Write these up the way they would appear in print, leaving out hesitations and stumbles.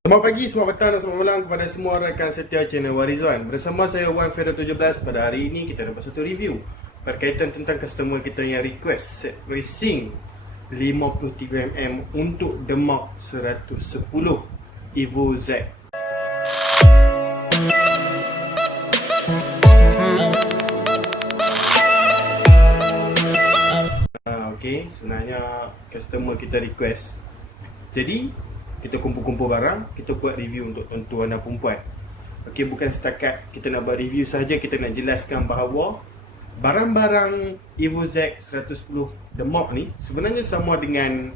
Selamat pagi, selamat petang dan selamat malam kepada semua rakan setia channel Warizwan. Bersama saya Wan Fero 17. Pada hari ini kita dapat satu review berkaitan tentang customer kita yang request set racing 53mm untuk Demak 110 Evo Z. Okey, sebenarnya customer kita request. Jadi kita kumpul-kumpul barang, kita buat review untuk tuan-tuan dan perempuan. Okey, bukan setakat kita nak buat review saja, kita nak jelaskan bahawa barang-barang Evo Z 110 Demak ni sebenarnya sama dengan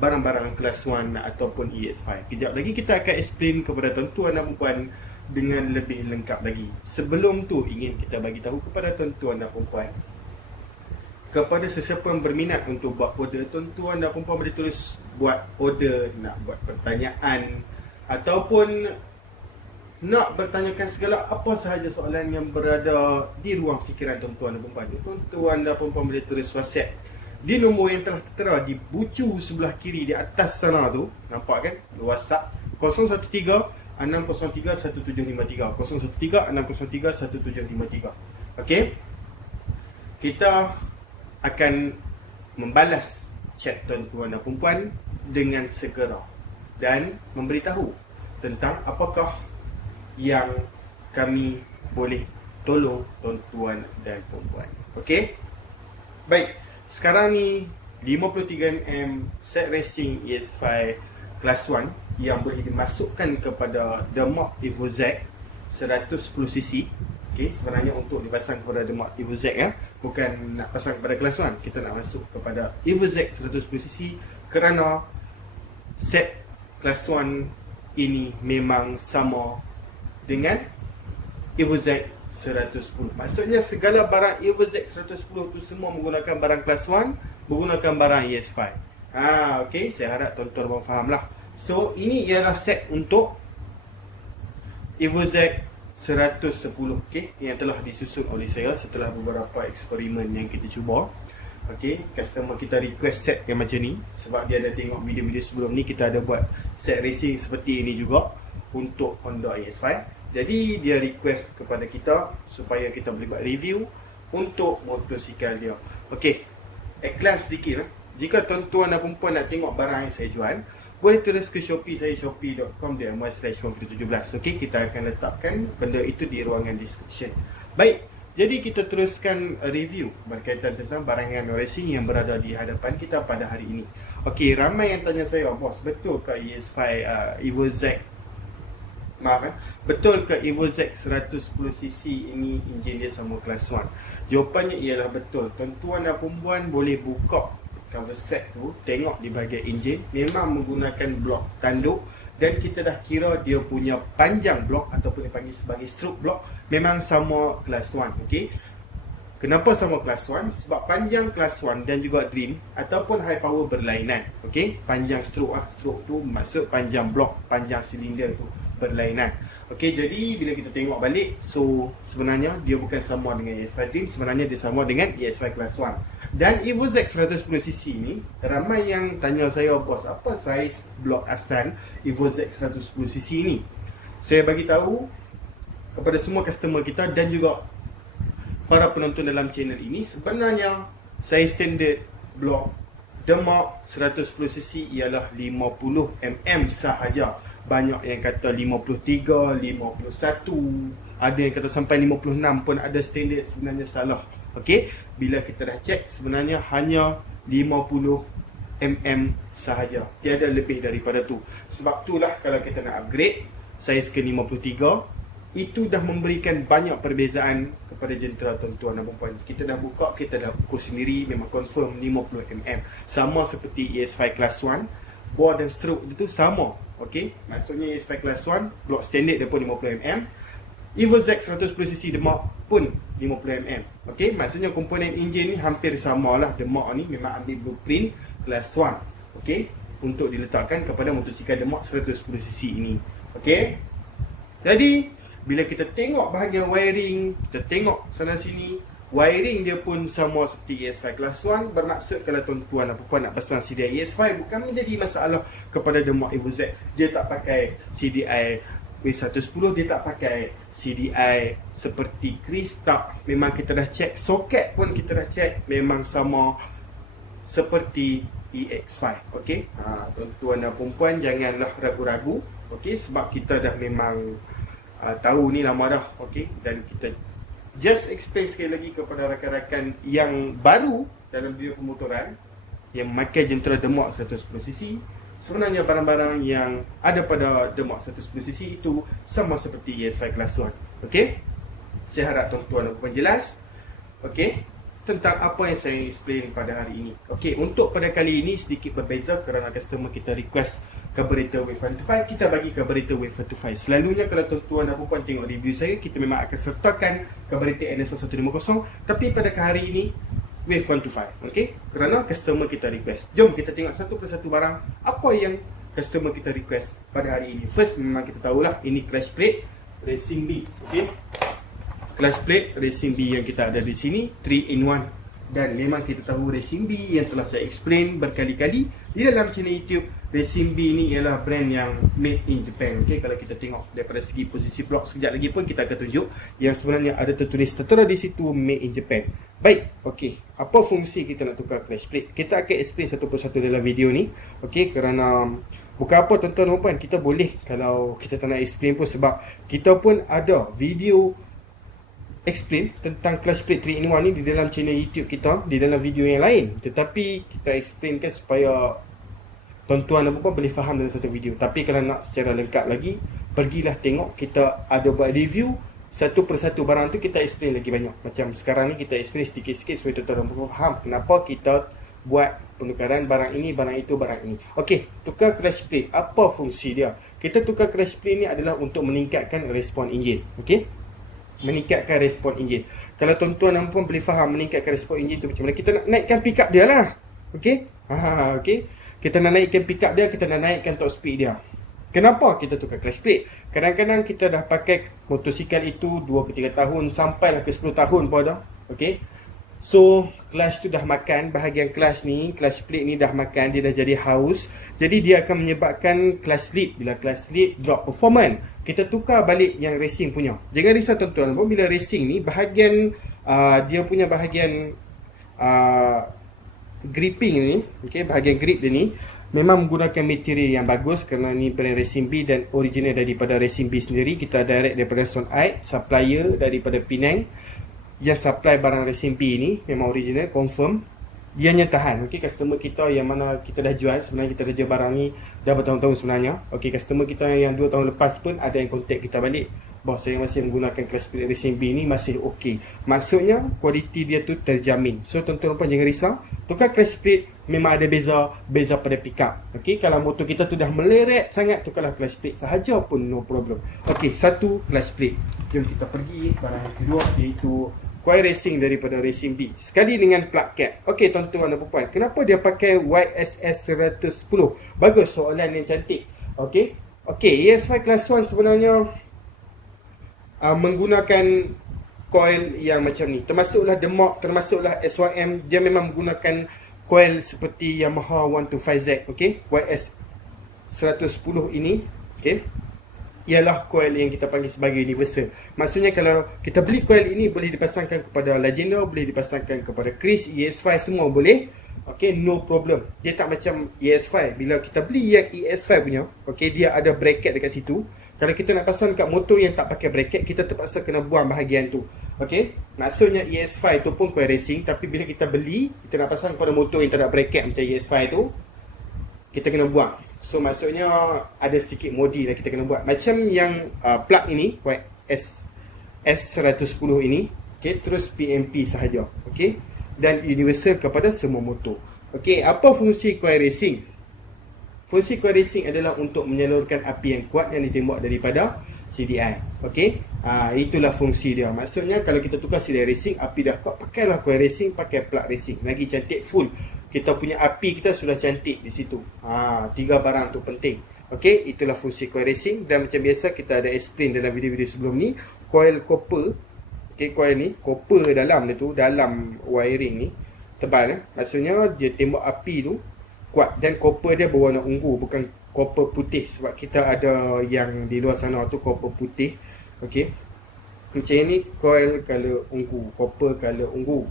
barang-barang kelas 1 ataupun ES5. Kejap lagi kita akan explain kepada tuan-tuan dan perempuan dengan lebih lengkap lagi. Sebelum tu ingin kita bagi tahu kepada tuan-tuan dan perempuan, kepada sesiapa yang berminat untuk buat order, tuan-tuan dan perempuan boleh tulis buat order, nak buat pertanyaan ataupun nak bertanyakan segala apa sahaja soalan yang berada di ruang fikiran tuan-tuan dan perempuan. Tuan-tuan dan perempuan boleh tulis WhatsApp di nombor yang telah tertera di bucu sebelah kiri di atas sana tu. Nampak kan? WhatsApp 013 603 1753 013 603 1753. Okey, kita akan membalas chat tuan-tuan dan perempuan dengan segera dan memberitahu tentang apakah yang kami boleh tolong tuan-tuan dan perempuan. Okey? Baik, sekarang ni 53mm set racing ES5 Class 1 yang boleh dimasukkan kepada Demak Evo Z 110cc. Okay, sebenarnya untuk dipasang kepada Demak Evo Z ya, bukan nak pasang kepada kelas 1. Kita nak masuk kepada Evo Z 110cc kerana set kelas 1 ini memang sama dengan Evo Z 110. Maksudnya segala barang Evo Z 110 tu semua menggunakan barang kelas 1, menggunakan barang ES5. Okey, saya harap tuan-tuan faham lah. So, ini ialah set untuk Evo Z 110, okay, yang telah disusun oleh saya setelah beberapa eksperimen yang kita cuba. Okay, customer kita request set yang macam ni sebab dia ada tengok video-video sebelum ni kita ada buat set racing seperti ini juga untuk Honda ES5. Jadi dia request kepada kita supaya kita boleh buat review untuk motosikal dia. Okay, iklan sedikit lah. Jika tuan-tuan dan perempuan nak tengok barang yang saya jual, boleh tulis ke Shopee saya, shopee.com/117. Okey, kita akan letakkan benda itu di ruangan description. Baik, jadi kita teruskan review berkaitan tentang barangan racing yang berada di hadapan kita pada hari ini. Okey, ramai yang tanya saya, bos, betul ke ES5 Evo Z, betul ke Evo Z 110cc ini enjin dia sama kelas 1? Jawapannya ialah betul. Tuan-tuan dan perempuan boleh buka cover set tu, tengok di bahagian enjin memang menggunakan blok tanduk dan kita dah kira dia punya panjang blok ataupun dipanggil sebagai stroke blok memang sama kelas 1. Okey, kenapa sama kelas 1? Sebab panjang kelas 1 dan juga dream ataupun high power berlainan. Okey, panjang stroke stroke tu maksud panjang blok, panjang silinder tu berlainan. Okey, jadi bila kita tengok balik, so sebenarnya dia bukan sama dengan ES5 Dream, sebenarnya dia sama dengan ES5 Class 1. Dan Evo Z 110cc ni, ramai yang tanya saya, bos, apa saiz blok asal Evo Z 110cc ni? Saya bagi tahu kepada semua customer kita dan juga para penonton dalam channel ini, sebenarnya saiz standard blok Demak 110cc ialah 50mm sahaja. Banyak yang kata 53, 51, ada yang kata sampai 56 pun ada standard, sebenarnya salah. Okey, bila kita dah cek sebenarnya hanya 50mm sahaja, tiada lebih daripada tu. Sebab itulah kalau kita nak upgrade saiz ke 53, itu dah memberikan banyak perbezaan kepada jentera tuan-tuan dan perempuan. Kita dah buka, kita dah ukur sendiri, memang confirm 50mm. Sama seperti ES5 Class 1, bore dan stroke itu sama. Okey, maksudnya ES5 Class 1 blok standard dia pun 50mm. Evo Z 110cc Demak pun 50mm. Okey, maksudnya komponen enjin ni hampir samalah. Demak ni memang ambil blueprint Class 1, okey, untuk diletakkan kepada motosikal Demak 110cc ini. Okey, jadi bila kita tengok bahagian wiring, kita tengok sana sini, Wiring dia pun sama seperti ES5 Class 1. Bermaksud kalau tuan-tuan dan puan nak pasang CDI ES5 bukan menjadi masalah kepada The Mark Evo Z. Dia tak pakai CDI W110, dia tak pakai CDI seperti Chris, tak. Memang kita dah check, soket pun kita dah check, memang sama seperti EX5. Okey, tuan-tuan dan puan janganlah ragu-ragu, okey, sebab kita dah memang tahu ni lama dah, okey. Dan kita just explain sekali lagi kepada rakan-rakan yang baru dalam dunia pemotoran yang memakai jentera The Mark 110cc. Sebenarnya barang-barang yang ada pada The Mark 110cc itu sama seperti ES5 Class 1. Okey, saya harap tuan-tuan dan puan jelas, okey, tentang apa yang saya explain pada hari ini. Okey, untuk pada kali ini sedikit berbeza kerana customer kita request carburetor Wave 125, kita bagi carburetor Wave 125. Selalunya kalau tuan-tuan dan puan tengok review saya, kita memang akan sertakan carburetor NSR 150, tapi pada hari ini Wave 125, okey, kerana customer kita request. Jom kita tengok satu persatu barang apa yang customer kita request pada hari ini. First, memang kita tahulah ini clutch plate Racing B, okey. Clutch plate Racing B yang kita ada di sini 3-in-1, dan memang kita tahu Racing B yang telah saya explain berkali-kali di dalam channel YouTube. Racing B ni ialah brand yang made in Japan. Okey, kalau kita tengok daripada segi posisi blok, sekejap lagi pun kita akan tunjuk yang sebenarnya ada tertulis tertera di situ made in Japan. Baik, okey, apa fungsi kita nak tukar clutch plate? Kita akan explain satu persatu dalam video ni. Okey, kerana bukan apa tuan-tuan dan puan, kita boleh kalau kita tak nak explain pun, sebab kita pun ada video explain tentang clutch plate 3-in-1 ni di dalam channel YouTube kita, di dalam video yang lain. Tetapi kita explainkan supaya tuan-tuan dan puan boleh faham dalam satu video. Tapi kalau nak secara lengkap lagi, pergilah tengok, kita ada buat review satu persatu barang tu, kita explain lagi banyak. Macam sekarang ni kita explain sikit-sikit supaya tuan-tuan dan puan faham kenapa kita buat penukaran barang ini, barang itu, barang ini. Okey, tukar clutch plate, apa fungsi dia? Kita tukar clutch plate ni adalah untuk meningkatkan respon enjin. Okey, meningkatkan respon enjin. Kalau tuan-tuan dan puan boleh faham meningkatkan respon enjin tu macam mana, kita nak naikkan pickup dia lah. Okey, okey, kita nak naikkan pickup dia, kita nak naikkan top speed dia. Kenapa kita tukar clutch plate? Kadang-kadang kita dah pakai motosikal itu 2 ke 3 tahun, sampailah ke 10 tahun pun ada. Okey, so clutch tu dah makan, bahagian clutch ni, clutch plate ni dah makan, dia dah jadi haus. Jadi dia akan menyebabkan clutch slip. Bila clutch slip, drop performance. Kita tukar balik yang racing punya. Jangan risau tuan-tuan, bila racing ni bahagian dia punya bahagian gripping ni, okey, bahagian grip dia ni memang menggunakan material yang bagus kerana ni brand Racing B dan original daripada Racing B sendiri. Kita direct daripada Sonite, supplier daripada Penang yang supply barang Racing B ni memang original, confirm. Ianya tahan. Okey, customer kita yang mana kita dah jual, sebenarnya kita dah jual barang ni dah bertahun-tahun sebenarnya. Okey, customer kita yang 2 tahun lepas pun ada yang contact kita balik, bahawa saya masih menggunakan clutch plate Racing B ni masih okey. Maksudnya kualiti dia tu terjamin. So tuan-tuan puan jangan risau, tukar clutch plate memang ada beza pada pickup. Okey, kalau motor kita tu dah meleret sangat, tukarlah clutch plate sahaja pun no problem. Okey, satu clutch plate. Jom kita pergi barang yang kedua, iaitu coil racing daripada Racing B sekali dengan plug cap. Okey tuan-tuan dan puan, kenapa dia pakai YSS 110? Bagus, soalan yang cantik. Okey, ES5 Class 1 sebenarnya menggunakan coil yang macam ni. Termasuklah The Mark, termasuklah SYM, dia memang menggunakan coil seperti Yamaha 125Z. Okey, YS 110 ini, okey, ialah coil yang kita panggil sebagai universal. Maksudnya kalau kita beli coil ini, boleh dipasangkan kepada Legenda, boleh dipasangkan kepada Chris, ES5, semua boleh. Okey, no problem. Dia tak macam ES5. Bila kita beli yang ES5 punya, okey, dia ada bracket dekat situ. Kalau kita nak pasang kat motor yang tak pakai bracket, kita terpaksa kena buang bahagian tu. Okey, maksudnya ES5 tu pun coil racing, tapi bila kita beli, kita nak pasang pada motor yang tak ada bracket macam ES5 tu, kita kena buang. So maksudnya ada sedikit modi lah kita kena buat. Macam yang plug ini, S110 ini, okay, terus PMP sahaja, okay, dan universal kepada semua motor. Okay, apa fungsi coil racing? Fungsi coil racing adalah untuk menyalurkan api yang kuat yang ditembak daripada CDI. Okay, itulah fungsi dia. Maksudnya kalau kita tukar CDI racing, api dah kuat, pakailah coil racing, pakai plug racing, lagi cantik, full. Kita punya api kita sudah cantik di situ. 3 barang tu penting. Okey, itulah fungsi coil racing. Dan macam biasa kita ada explain dalam video-video sebelum ni, coil copper Okay, coil ni, copper dalam dia tu, dalam wiring ni tebal maksudnya dia tembok api tu kuat, dan copper dia berwarna ungu, bukan copper putih, sebab kita ada yang di luar sana tu copper putih. Okay, macam ni coil color ungu, copper color ungu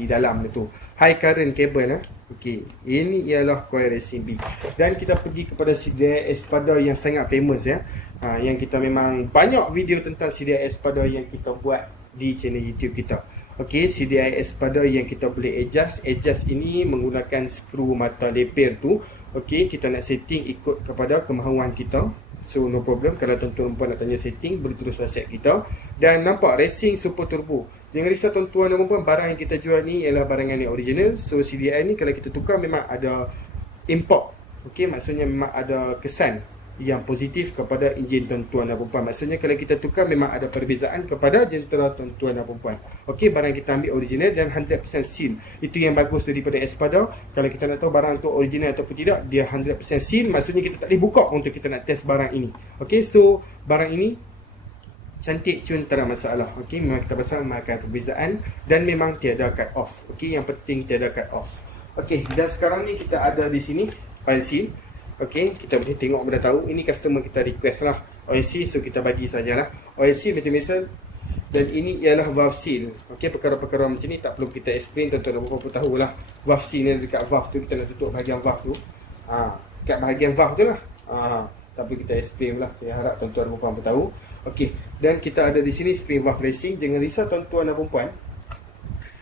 di dalam tu, high current cable Okay, ini ialah coil racing B. Dan kita pergi kepada CDI Espada yang sangat famous yang kita memang banyak video tentang CDI Espada yang kita buat di channel YouTube kita. Okey, CDI Espada yang kita boleh adjust. Adjust ini menggunakan skru mata leper tu. Okey, kita nak setting ikut kepada kemahuan kita. So no problem, kalau tuan-tuan nak tanya setting, boleh terus WhatsApp kita. Dan nampak racing super turbo. Jangan risau tuan-tuan dan puan, barang yang kita jual ni ialah barangan yang original. So CDI ni kalau kita tukar memang ada import. Okey, maksudnya memang ada kesan yang positif kepada enjin tuan-tuan dan puan. Maksudnya kalau kita tukar memang ada perbezaan kepada jentera tuan-tuan dan puan. Okey, barang kita ambil original dan 100% seal. Itu yang bagus daripada Espada. Kalau kita nak tahu barang tu original ataupun tidak, dia 100% seal. Maksudnya kita tak boleh buka untuk kita nak test barang ini. Okey, so barang ini cantik, cun, tak ada masalah. Okey, memang kita pasang memang akan perbezaan dan memang tiada cut off. Okey, yang penting tiada cut off. Okey, dan sekarang ni kita ada di sini oil seal. Okey, kita boleh tengok benda tahu. Ini customer kita request lah oil seal, so kita bagi sajalah. Oil seal macam biasa. Dan ini ialah valve seal. Okey, perkara-perkara macam ni tak perlu kita explain, tuan-tuan dan puan tahu lah. Valve seal ni dekat valve tu, kita nak tutup bahagian valve tu. Dekat bahagian valve tu lah. Tak perlu kita explain lah. Saya harap tuan-tuan dan puan tahu. Okey, dan kita ada di sini spring valve racing. Jangan risau tuan-tuan dan puan.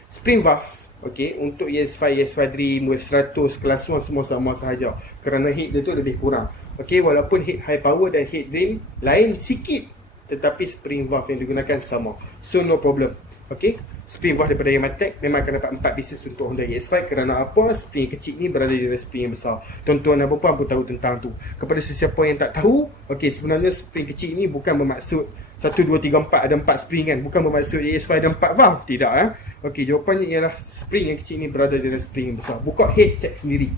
Spring valve, okey, untuk ES5, ES5 Dream, Wave 100, kelas 1 semua sama sahaja. Kerana heat dia tu lebih kurang. Okey, walaupun heat high power dan heat Dream lain sikit, tetapi spring valve yang digunakan sama. So no problem. Okey, spring valve daripada Yamatech memang akan dapat 4 pieces untuk Honda ES5. Kerana apa? Spring kecil ni berada di dalam spring yang besar. Tuan-tuan dan puan pun tahu tentang tu. Kepada sesiapa yang tak tahu, okey, sebenarnya spring kecil ni bukan bermaksud 1, 2, 3, 4 ada 4 spring kan. Bukan bermaksud ES5 ada 4 valve. Tidak Okey, jawapannya ialah spring yang kecil ni berada di dalam spring yang besar. Buka head check sendiri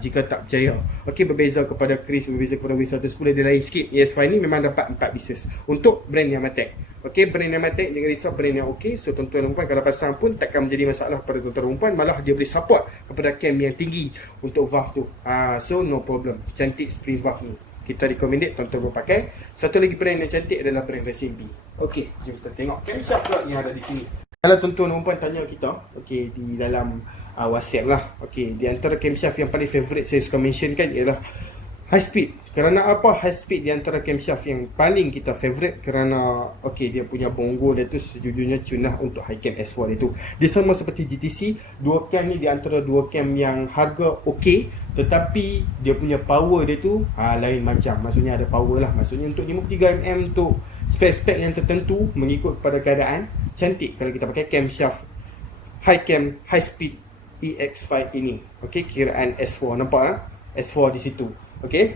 jika tak percaya. Okey, berbeza kepada Chris, berbeza kepada W110, dia lain sikit. ES5 ni memang dapat 4 pieces untuk brand Yamatech. Okey, brand Yamatech, jangan risau, brand yang okey. So tuan-tuan dan puan kalau pasang pun takkan menjadi masalah pada tuan-tuan dan puan. Malah dia boleh support kepada cam yang tinggi untuk valve tu. So no problem. Cantik spring valve ni. Kita recommended tuan-tuan pakai. Satu lagi brand yang cantik adalah brand Racing B. Okey, jom kita tengok camshaft pula yang ada di sini. Kalau tuan-tuan dan puan tanya kita, okey, di dalam WhatsApp lah. Okey, di antara camshaft yang paling favourite saya suka mention kan ialah high speed. Kerana apa high speed di antara camshaft yang paling kita favourite? Kerana okey, dia punya bonggol dia tu sejujurnya cunah untuk high cam S1 itu. Dia sama seperti GTC, dua cam ni di antara dua cam yang harga okey, tetapi dia punya power dia tu lain macam. Maksudnya ada power lah. Maksudnya untuk 53mm untuk spek-spek yang tertentu mengikut kepada keadaan, cantik kalau kita pakai camshaft high cam high speed EX5 ini. Okey, kiraan S4, nampak S4 di situ. Okey,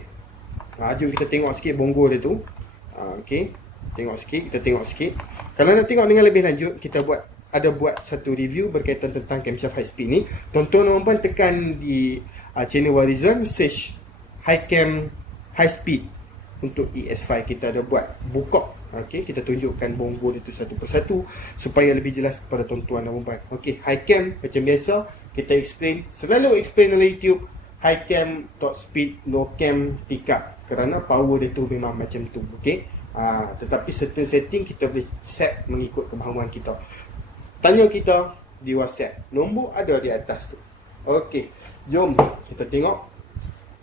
jom kita tengok sikit bonggol dia tu. Okey, tengok sikit, kita tengok sikit. Kalau nak tengok dengan lebih lanjut, kita buat satu review berkaitan tentang camshaft high speed ni. Tuan-tuan dan puan tekan di channel Warizon, search high cam high speed untuk ES5. Kita ada buat buka. Okey, kita tunjukkan bonggol itu satu persatu supaya lebih jelas kepada tuan-tuan dan puan. Okey, high cam macam biasa kita explain, selalu explain oleh YouTube. High cam, top speed, low cam, pick up. Kerana power dia tu memang macam tu. Okey, tetapi certain setting kita boleh set mengikut kemahuan kita. Tanya kita di WhatsApp, nombor ada di atas tu. Okey, jom kita tengok.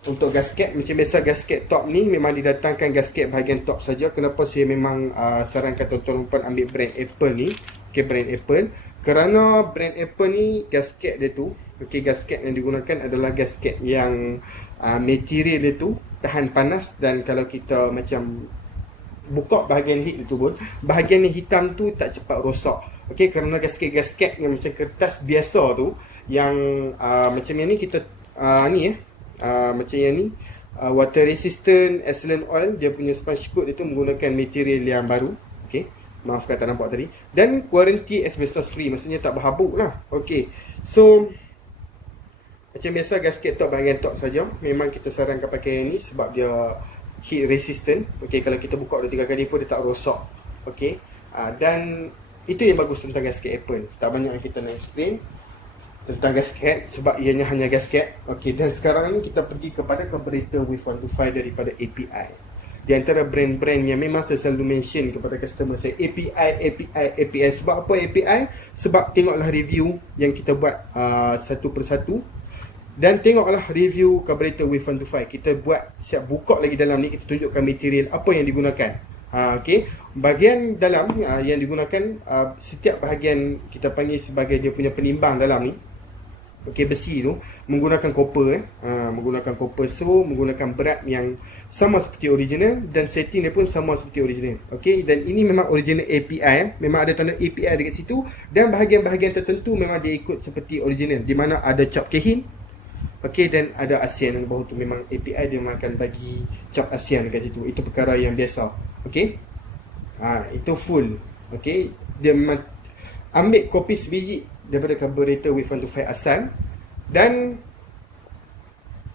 Untuk gasket, macam biasa gasket top ni memang didatangkan gasket bahagian top saja. Kenapa saya memang sarankan tuan-tuan dan puan ambil brand Apple ni. Okey, brand Apple. Kerana brand Apple ni gasket dia tu, okey, gasket yang digunakan adalah gasket yang material dia tu tahan panas, dan kalau kita macam buka bahagian heat itu pun, bahagian yang hitam tu tak cepat rosak. Okey, kerana gasket-gasket yang macam kertas biasa tu yang macam yang ni kita macam yang ni water resistant Esselen oil, dia punya sponge coat dia tu menggunakan material yang baru. Okey, maafkan tak nampak tadi. Dan warranty asbestos free, maksudnya tak berhabuk lah. Okey, so macam biasa gasket top bahagian top saja. Memang kita sarankan pakai yang ni sebab dia heat resistant. Okey, kalau kita buka 2-3 kali pun dia tak rosak. Okey, dan Itu yang bagus tentang gasket Apple. Tak banyak yang kita nak explain tentang gasket sebab ianya hanya gasket. Okey, dan sekarang ni kita pergi kepada carburetor Wave 125 daripada API. Di antara brand-brand yang memang saya selalu mention kepada customer saya, API. Sebab apa API? Sebab tengoklah review yang kita buat satu persatu. Dan tengoklah review carburetor Wave 125. Kita buat, siap buka lagi dalam ni, kita tunjukkan material apa yang digunakan. Okey, bahagian dalam yang digunakan, setiap bahagian kita panggil sebagai dia punya penimbang dalam ni. Okey, besi tu menggunakan copper menggunakan copper, so menggunakan berat yang sama seperti original dan setting dia pun sama seperti original. Okey, dan ini memang original API memang ada tanda API dekat situ, dan bahagian-bahagian tertentu memang dia ikut seperti original, di mana ada cap kehin. Okey, dan ada ASEAN yang bawah tu memang API dia memang akan bagi cap ASEAN dekat situ. Itu perkara yang biasa. Okey, itu full. Okey, dia memang ambil kopi sebiji daripada carburetor Wave 125 asal, dan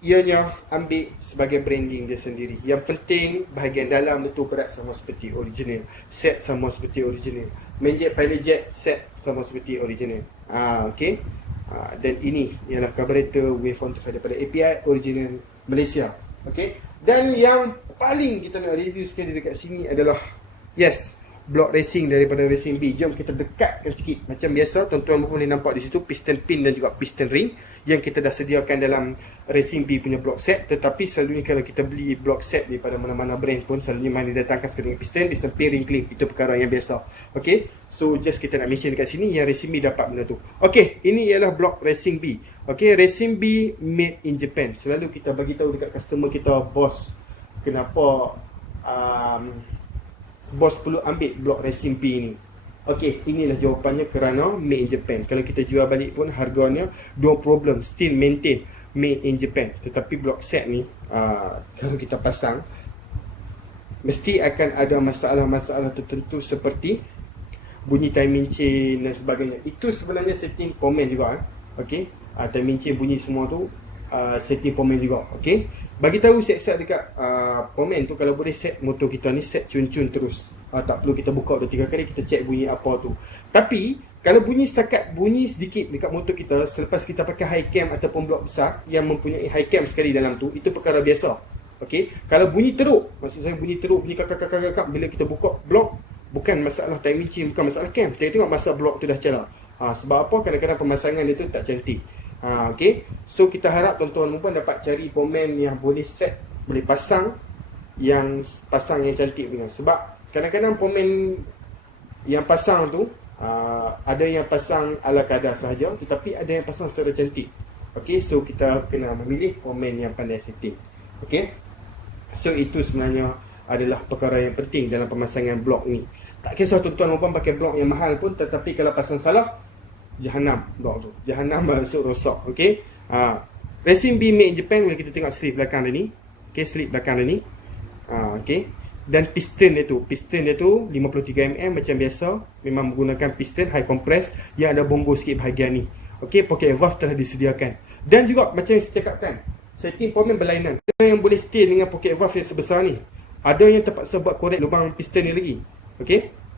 ianya ambil sebagai branding dia sendiri. Yang penting bahagian dalam itu berat sama seperti original, set sama seperti original, main jet, pilot jet, set sama seperti original. Okey, dan ini ialah carburetor Wave 125 daripada API original Malaysia. Okey, dan yang paling kita nak review sekali dekat sini adalah block racing daripada Racing B. Jom kita dekatkan sikit. Macam biasa, tuan-tuan boleh nampak di situ piston pin dan juga piston ring yang kita dah sediakan dalam Racing B punya block set. Tetapi selalunya kalau kita beli block set daripada mana-mana brand pun, selalunya mana didatangkan sekali dengan piston pin, ring clip. Itu perkara yang biasa. Okay, so just kita nak mention dekat sini yang Racing B dapat benda tu. Okay, ini ialah block Racing B. Okay, Racing B made in Japan. Selalu kita bagi tahu dekat customer kita, bos, kenapa bos perlu ambil blok Racing B ni. Okey, inilah jawapannya, kerana made in Japan. Kalau kita jual balik pun harganya no problem, still maintain made in Japan. Tetapi blok set ni kalau kita pasang, mesti akan ada masalah-masalah tertentu seperti bunyi timing chain dan sebagainya. Itu sebenarnya setting pomen juga. Okey, timing chain bunyi semua tu setting pomen juga. Okey, bagi tahu set-set dekat pomen tu, kalau boleh set motor kita ni set cun-cun terus. Tak perlu kita buka 2-3 kali kita check bunyi apa tu. Tapi kalau bunyi setakat bunyi sedikit dekat motor kita selepas kita pakai high cam ataupun blok besar yang mempunyai high cam sekali dalam tu, itu perkara biasa. Okey, kalau bunyi teruk, maksud saya bunyi teruk, bunyi kakak bila kita buka blok, bukan masalah timing chain, bukan masalah cam. Kita tengok masa blok tu dah cedera. Sebab apa? Kadang-kadang pemasangan dia tu tak cantik. Okay, so kita harap tuan-tuan dan puan dapat cari pomen yang boleh set, boleh pasang yang cantik punya. Sebab kadang-kadang pomen yang pasang tu ada yang pasang ala kadar sahaja, tetapi ada yang pasang secara cantik. Okay, so kita kena memilih pomen yang pandai setting. Okay, so itu sebenarnya adalah perkara yang penting dalam pemasangan blok ni. Tak kisah tuan-tuan dan puan pakai blok yang mahal pun, tetapi kalau pasang salah, Jahanam blok tu. Jahanam masuk rosak. Okey. Racing B made in Japan. Bila kita tengok slip belakang dia ni. Okey, slip belakang dia ni. Okey. Dan piston dia tu 53mm macam biasa. Memang menggunakan piston high compress yang ada bongo sikit bahagian ni. Okey, pocket valve telah disediakan. Dan juga macam yang saya cakapkan, setting pomen berlainan. Ada yang boleh stay dengan pocket valve yang sebesar ni. Ada yang terpaksa buat korek lubang piston ni lagi. Okey.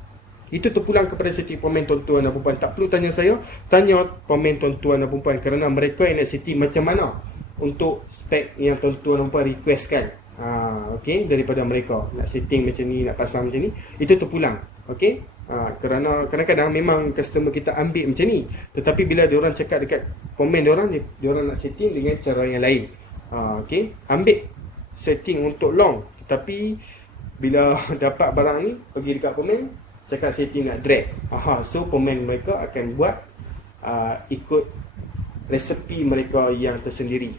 Itu terpulang kepada setting pomen tuan-tuan dan perempuan. Tak perlu tanya saya, tanya pomen tuan-tuan dan perempuan, kerana mereka yang nak setting macam mana untuk spek yang tuan-tuan dan perempuan requestkan. Okey, daripada mereka nak setting macam ni, nak pasang macam ni, itu terpulang. Okey, kerana kadang-kadang memang customer kita ambil macam ni, tetapi bila diorang cakap dekat komen diorang nak setting dengan cara yang lain. Okey, ambil setting untuk long, tetapi bila dapat barang ni pergi dekat komen cakap setting nak drag. So pemain mereka akan buat ikut resepi mereka yang tersendiri.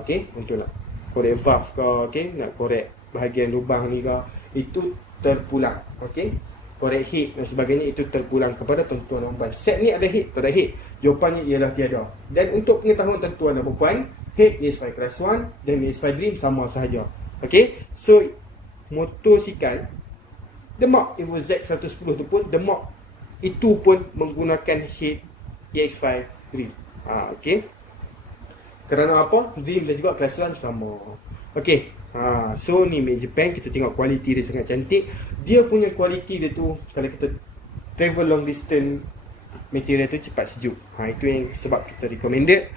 Okey, untuk nak korek valve ke, okey, nak korek bahagian lubang ni ke, itu terpulang. Okey, korek head dan sebagainya itu terpulang kepada tuan-tuan dan puan. Set ni ada head, tak ada head? Jawapannya ialah tiada. Dan untuk pengetahuan tuan-tuan dan puan, head ES5 Class 1 dan ES5 Dream sama sahaja. Okey, so motosikal Demak Evo Z110 tu pun, Demak itu pun menggunakan head EX5 Dream. Okey. Kerana apa? Dream dan juga Class 1 sama. Okey. So ni made Japan, kita tengok kualiti dia sangat cantik. Dia punya kualiti dia tu, kalau kita travel long distance material tu cepat sejuk. Itu yang sebab kita recommended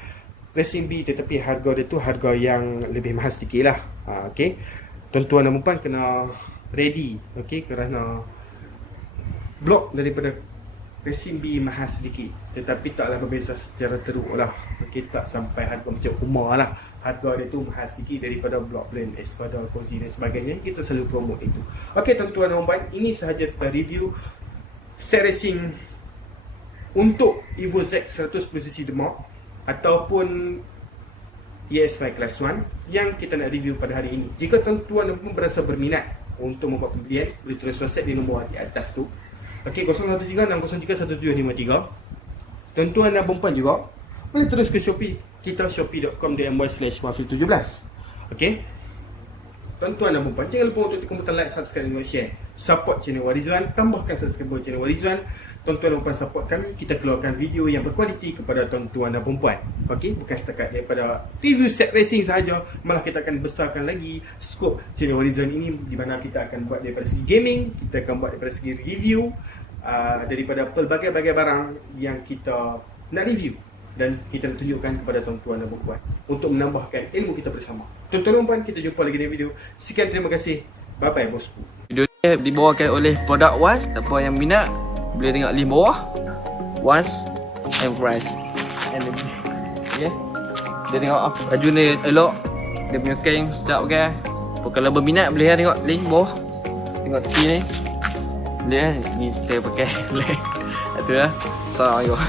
racing B, tetapi harga dia tu harga yang lebih mahal sedikit lah. Okay, tuan-tuan dan puan kena ready, okay, kerana blok daripada racing B mahal sedikit, tetapi taklah berbeza secara teruk lah. Okay, tak sampai harga macam Umar lah. Harga dia tu mahal sedikit daripada blok brand Espada, Cozy dan sebagainya. Kita selalu promote itu. Okay tuan-tuan dan puan, ini sahaja review set racing untuk Evo Z 110cc Demak ataupun ES5 Class 1 yang kita nak review pada hari ini. Jika tuan-tuan pun berasa berminat untuk membuat pembelian, boleh terus WhatsApp di nombor di atas tu. Okey, 013-603-17253. Tuan-tuan dan puan juga boleh terus ke Shopee. Kita shopee.com.my/mafil17. Okey. Tuan-tuan dan puan, jangan lupa untuk tekan butang like, subscribe dan share. Support channel Warizwan, tambahkan subscriber channel Warizwan. Tuan-tuan dan puan support kami, kita keluarkan video yang berkualiti kepada tuan-tuan dan puan. Okey, bukan setakat daripada review set racing sahaja, malah kita akan besarkan lagi skop channel Warizwan ini, di mana kita akan buat daripada segi gaming, kita akan buat daripada segi review daripada pelbagai-bagai barang yang kita nak review dan kita nak tunjukkan kepada tuan-tuan dan puan untuk menambahkan ilmu kita bersama. Tuan-tuan dan puan, kita jumpa lagi dalam video. Sekian, terima kasih. Bye bye bosku. Video ni dibawakan oleh produk Was. Siapa yang minat boleh tengok link bawah. Was and price. Okay. Dia tengok baju ni elok. Dia punya kain sedap kan. Kalau berminat boleh tengok link bawah. Tengok tepi ni. Boleh ni kita pakai. Boleh. Itulah. Assalamualaikum.